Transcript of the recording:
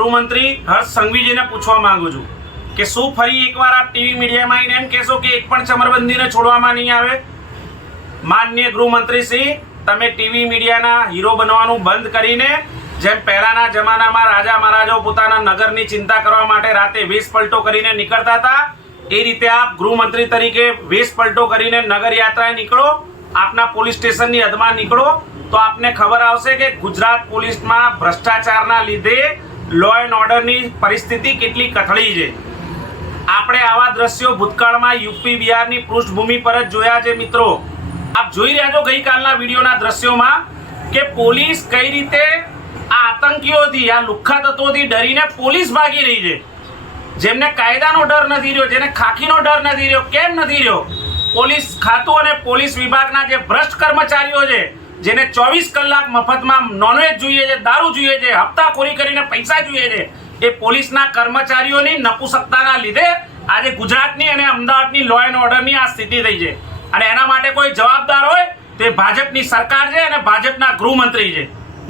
ગૃહમંત્રી હર્ષ સંઘવીજીને પૂછવા માંગુ છું કે શું ફરી એકવાર આપ ટીવી મીડિયામાં આવીને એમ કહેશો કે એક પણ ચમરબંધીને છોડવામાં નહીં આવે? માનનીય ગૃહમંત્રી શ્રી, તમે ટીવી મીડિયાના હીરો બનવાનું બંધ કરીને જેમ પહેલાના જમાનામાં રાજા મહારાજાઓ પોતાના નગરની ચિંતા કરવા માટે રાતે વેશ પલટો કરીને નીકળતા હતા, એ રીતે આપ ગૃહમંત્રી તરીકે વેશ પલટો કરીને નગર યાત્રાએ નીકળો, આપના પોલીસ સ્ટેશનની હદમાં નીકળો, તો આપને ખબર આવશે કે ગુજરાત પોલીસમાં ભ્રષ્ટાચારના લીધે લો એન્ડ ઓર્ડરની પરિસ્થિતિ કેટલી કથળી છે. આપણે આવા દ્રશ્યો ભૂતકાળમાં યુપી બિહારની પૃષ્ઠભૂમિ પર જ જોયા છે. મિત્રો, આપ જોઈ રહ્યા છો ગઈકાલના વિડીયોના દ્રશ્યોમાં કે પોલીસ કઈ રીતે આ આતંકીઓથી, આ લુખ્ખા તત્વોથી ડરીને પોલીસ ભાગી રહી છે. જેમને કાયદાનો ડર નથી રહ્યો, જેને ખાખીનો ડર નથી રહ્યો. કેમ નથી રહ્યો? પોલીસ ખાતું અને પોલીસ વિભાગના જે ભ્રષ્ટ કર્મચારીઓ છે, જેને 24 કલાક મફતમાં નોનવેજ જોઈએ છે, દારૂ જોઈએ છે, હપ્તાખોરી કરીને પૈસા જોઈએ છે, એ પોલીસના કર્મચારીઓની નપુસકતાના લીધે આજે ગુજરાતની અને અમદાવાદની લો એન્ડ ઓર્ડરની આ સ્થિતિ થઈ છે. અને એના માટે કોઈ જવાબદાર હોય તે ભાજપની સરકાર છે અને ભાજપના ગૃહમંત્રી છે.